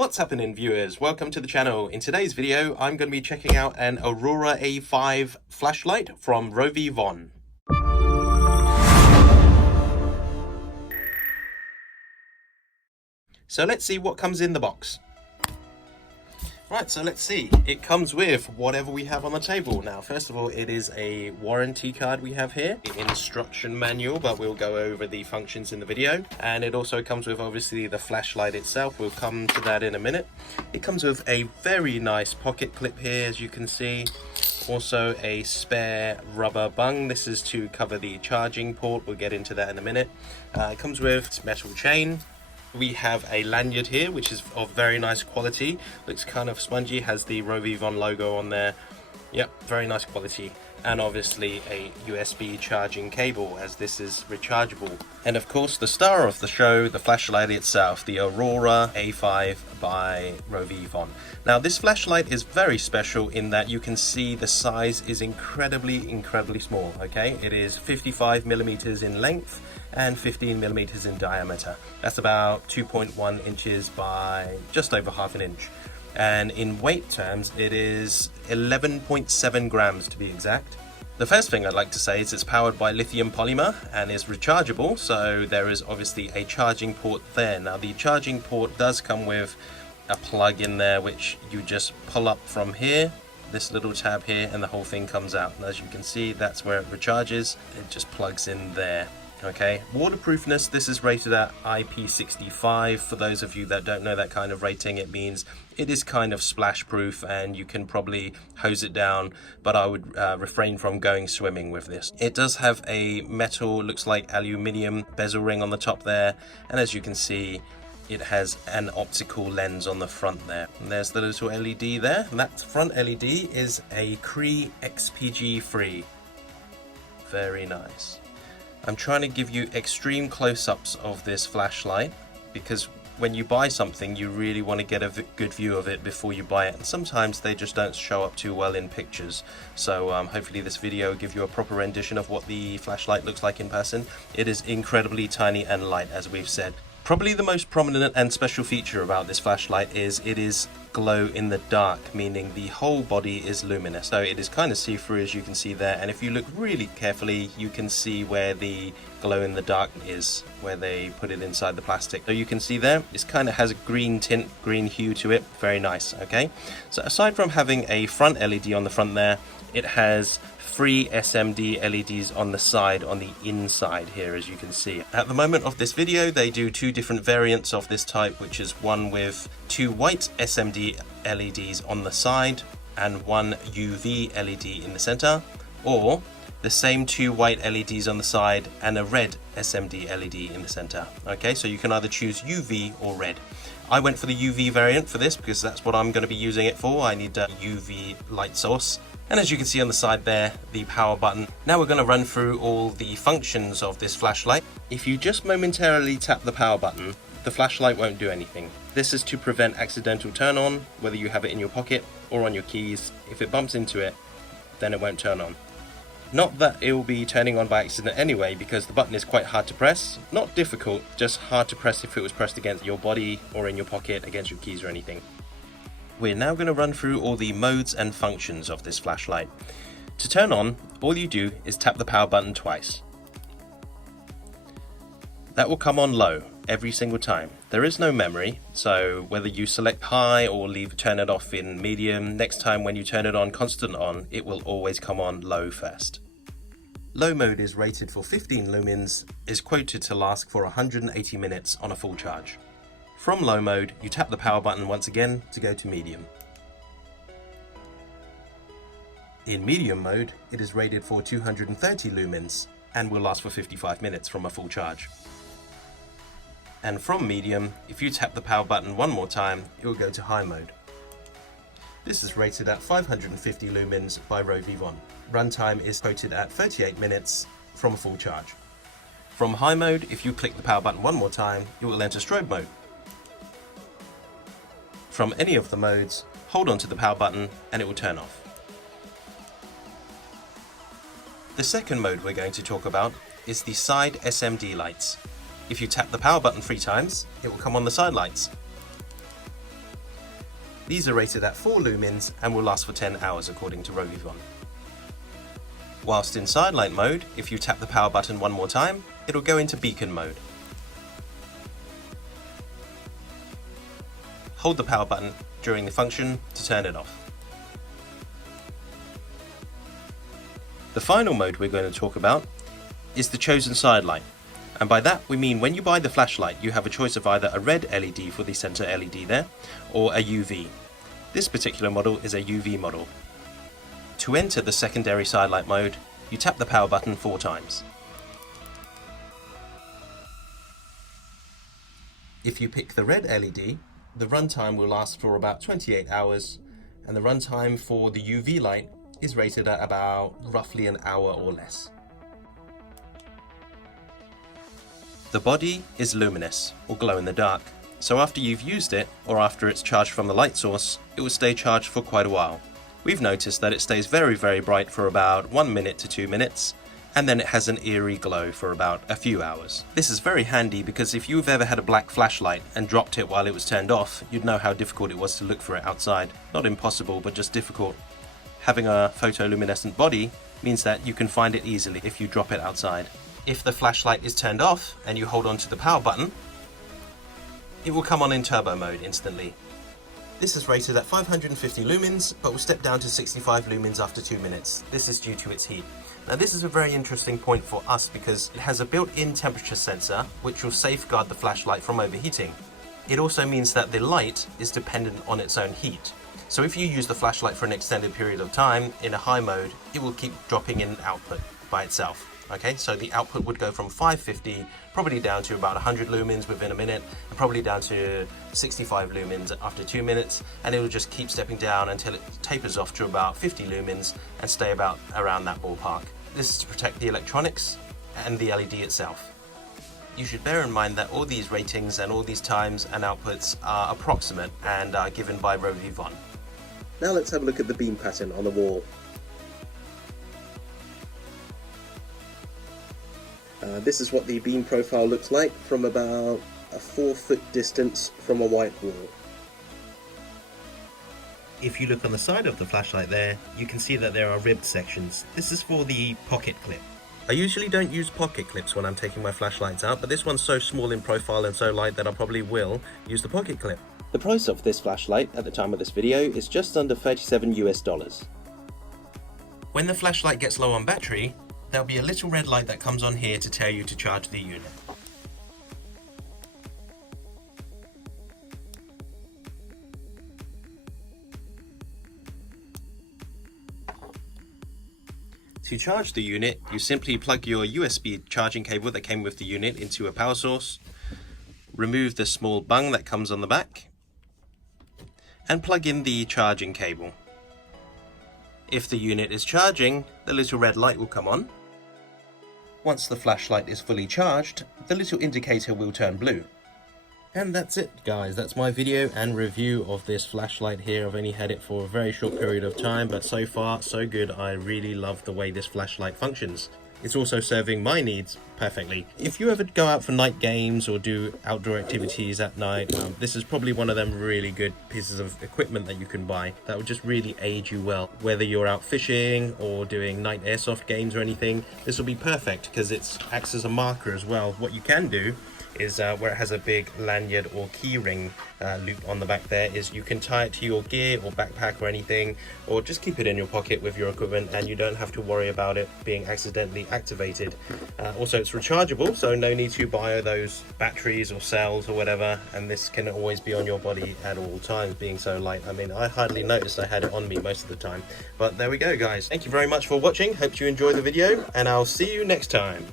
What's happening, viewers? Welcome to the channel. In today's video, I'm going to be checking out an Aurora A5 flashlight from Rovyvon. So let's see what comes in the box. Right, so let's see. It comes with whatever we have on the table. Now, first of all, it is a warranty card we have here, the instruction manual, but we'll go over the functions in the video. And it also comes with, obviously, the flashlight itself. We'll come to that in a minute. It comes with a very nice pocket clip here, as you can see. Also a spare rubber bung. This is to cover the charging port. We'll get into that in a minute. It comes with metal chain. We have a lanyard here, which is of very nice quality. Looks kind of spongy, has the Rovyvon logo on there. Yep, very nice quality. And obviously a USB charging cable, as this is rechargeable. And of course, the star of the show, the flashlight itself, the Aurora A5 by Rovyvon. Now, this flashlight is very special in that you can see the size is incredibly small, okay? It is 55 millimeters in length and 15 millimeters in diameter. That's about 2.1 inches by just over half an inch. And in weight terms, it is 11.7 grams to be exact. The first thing I'd like to say is it's powered by lithium polymer and is rechargeable, so there is obviously a charging port there. Now, the charging port does come with a plug in there, which you just pull up from here, this little tab here, and the whole thing comes out. And as you can see, that's where it recharges. It just plugs in there. Okay, waterproofness, this is rated at IP65. For those of you that don't know that kind of rating, it means it is kind of splash proof and you can probably hose it down, but I would refrain from going swimming with this. It does have a metal, looks like aluminium bezel ring on the top there, and as you can see, it has an optical lens on the front there. And there's the little LED there, and that front LED is a Cree XPG free. Very nice. I'm trying to give you extreme close-ups of this flashlight because when you buy something, you really want to get a good view of it before you buy it. And sometimes they just don't show up too well in pictures. So hopefully this video will give you a proper rendition of what the flashlight looks like in person. It is incredibly tiny and light, as we've said. Probably the most prominent and special feature about this flashlight is it is glow in the dark, meaning the whole body is luminous. So it is kind of see-through, as you can see there, and if you look really carefully, you can see where the glow in the dark is, where they put it inside the plastic. So you can see there, it kind of has a green tint, green hue to it. Very nice, okay? So aside from having a front LED on the front there, it has 3 SMD LEDs on the side, on the inside here, as you can see. At the moment of this video, they do 2 different variants of this type, which is one with 2 white SMD LEDs on the side and 1 UV LED in the center, or the same 2 white LEDs on the side and a red SMD LED in the center. Okay, so you can either choose UV or red. I went for the UV variant for this because that's what I'm going to be using it for. I need a UV light source. And as you can see on the side there, the power button. Now we're going to run through all the functions of this flashlight. If you just momentarily tap the power button, the flashlight won't do anything. This is to prevent accidental turn on, whether you have it in your pocket or on your keys. If it bumps into it, then it won't turn on. Not that it will be turning on by accident anyway, because the button is quite hard to press. Not difficult, just hard to press if it was pressed against your body or in your pocket, against your keys or anything. We're now going to run through all the modes and functions of this flashlight. To turn on, all you do is tap the power button twice. That will come on low every single time. There is no memory, so whether you select high or turn it off in medium, next time when you turn it on constant on, it will always come on low first. Low mode is rated for 15 lumens, is quoted to last for 180 minutes on a full charge. From low mode, you tap the power button once again to go to medium. In medium mode, it is rated for 230 lumens and will last for 55 minutes from a full charge. And from medium, if you tap the power button one more time, it will go to high mode. This is rated at 550 lumens by Rovyvon. Runtime is quoted at 38 minutes from a full charge. From high mode, if you click the power button one more time, it will enter strobe mode. From any of the modes, hold on to the power button and it will turn off. The second mode we're going to talk about is the side SMD lights. If you tap the power button 3 times, it will come on the side lights. These are rated at 4 lumens and will last for 10 hours according to Rovyvon. Whilst in side light mode, if you tap the power button one more time, it'll go into beacon mode. Hold the power button during the function to turn it off. The final mode we're going to talk about is the chosen side light. And by that we mean when you buy the flashlight, you have a choice of either a red LED for the center LED there, or a UV. This particular model is a UV model. To enter the secondary side light mode, you tap the power button 4 times. If you pick the red LED, the runtime will last for about 28 hours, and the runtime for the UV light is rated at about roughly an hour or less. The body is luminous, or glow in the dark, so after you've used it, or after it's charged from the light source, it will stay charged for quite a while. We've noticed that it stays very bright for about 1 minute to 2 minutes, and then it has an eerie glow for about a few hours. This is very handy because if you've ever had a black flashlight and dropped it while it was turned off, you'd know how difficult it was to look for it outside. Not impossible, but just difficult. Having a photoluminescent body means that you can find it easily if you drop it outside. If the flashlight is turned off and you hold on to the power button, it will come on in turbo mode instantly. This is rated at 550 lumens, but will step down to 65 lumens after 2 minutes. This is due to its heat. Now this is a very interesting point for us because it has a built-in temperature sensor which will safeguard the flashlight from overheating. It also means that the light is dependent on its own heat. So if you use the flashlight for an extended period of time in a high mode, it will keep dropping in output by itself. Okay, so the output would go from 550 probably down to about 100 lumens within a minute, and probably down to 65 lumens after 2 minutes, and it will just keep stepping down until it tapers off to about 50 lumens and stay about around that ballpark. This is to protect the electronics and the LED itself. You should bear in mind that all these ratings and all these times and outputs are approximate and are given by Rovyvon. Now let's have a look at the beam pattern on the wall. This is what the beam profile looks like from about a 4-foot distance from a white wall. If you look on the side of the flashlight there, you can see that there are ribbed sections. This is for the pocket clip. I usually don't use pocket clips when I'm taking my flashlights out, but this one's so small in profile and so light that I probably will use the pocket clip. The price of this flashlight at the time of this video is just under $37 US. When the flashlight gets low on battery, there'll be a little red light that comes on here to tell you to charge the unit. To charge the unit, you simply plug your USB charging cable that came with the unit into a power source, remove the small bung that comes on the back, and plug in the charging cable. If the unit is charging, the little red light will come on. Once the flashlight is fully charged, the little indicator will turn blue. And that's it, guys. That's my video and review of this flashlight here. I've only had it for a very short period of time, but so far so good. I really love the way this flashlight functions. It's also serving my needs perfectly. If you ever go out for night games or do outdoor activities at night, this is probably one of them really good pieces of equipment that you can buy that will just really aid you well. Whether you're out fishing or doing night airsoft games or anything, this will be perfect because it acts as a marker as well. What you can do is where it has a big lanyard or key ring loop on the back there, is you can tie it to your gear or backpack or anything, or just keep it in your pocket with your equipment and you don't have to worry about it being accidentally activated. Also it's rechargeable, so no need to buy those batteries or cells or whatever, and this can always be on your body at all times, being so light. I mean, I hardly noticed I had it on me most of the time, but there we go, guys. Thank you very much for watching. Hope you enjoyed the video, and I'll see you next time.